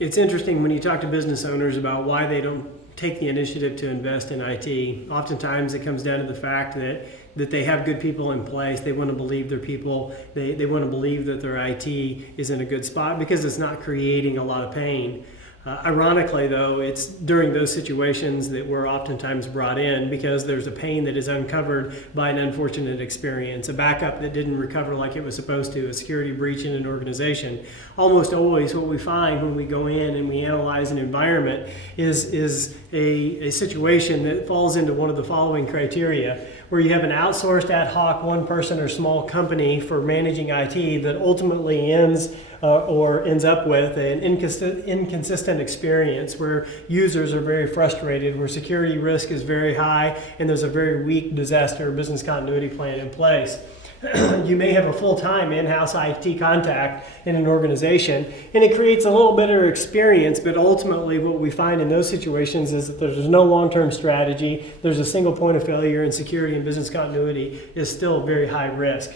It's interesting when you talk to business owners about why they don't take the initiative to invest in IT. Oftentimes it comes down to the fact that they have good people in place. They want to believe their people. They want to believe that their IT is in a good spot because it's not creating a lot of pain. Ironically, though, it's during those situations that we're oftentimes brought in because there's a pain that is uncovered by an unfortunate experience, a backup that didn't recover like it was supposed to, a security breach in an organization. Almost always what we find when we go in and we analyze an environment is a situation that falls into one of the following criteria, where you have an outsourced ad hoc one person or small company for managing IT that ultimately ends up with an inconsistent experience where users are very frustrated, where security risk is very high, and there's a very weak disaster business continuity plan in place. You may have a full-time in-house IT contact in an organization, and it creates a little better experience, but ultimately what we find in those situations is that there's no long-term strategy, there's a single point of failure, and security and business continuity is still very high risk.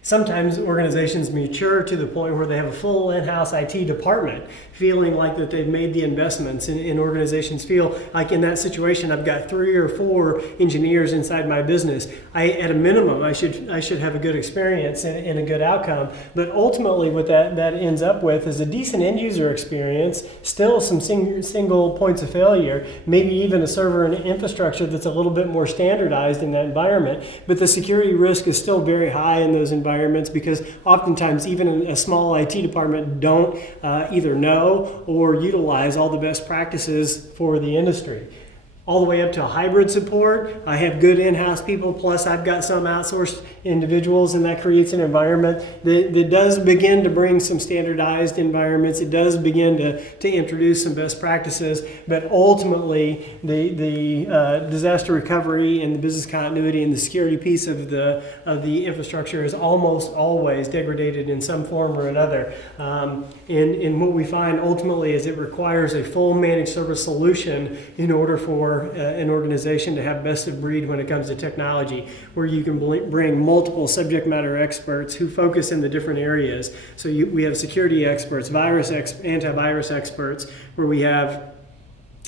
Sometimes organizations mature to the point where they have a full in-house IT department, feeling like that they've made the investments, and organizations feel like in that situation, I've got 3 or 4 engineers inside my business. At a minimum, I should have a good experience and a good outcome. But ultimately, what that ends up with is a decent end user experience, still some single points of failure, maybe even a server and infrastructure that's a little bit more standardized in that environment. But the security risk is still very high in those environments because oftentimes even a small IT department don't either know or utilize all the best practices for the industry. All the way up to hybrid support. I have good in-house people, plus I've got some outsourced individuals, and that creates an environment that does begin to bring some standardized environments. It does begin to introduce some best practices, but ultimately the disaster recovery and the business continuity and the security piece of the infrastructure is almost always degraded in some form or another. And what we find ultimately is it requires a full managed service solution in order for an organization to have best of breed when it comes to technology, where you can bring multiple subject matter experts who focus in the different areas. So we have security experts, antivirus experts, where we have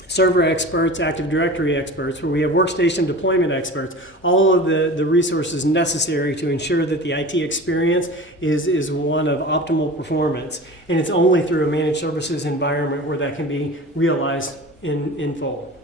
server experts, Active Directory experts, where we have workstation deployment experts, all of the resources necessary to ensure that the IT experience is one of optimal performance. And it's only through a managed services environment where that can be realized in full.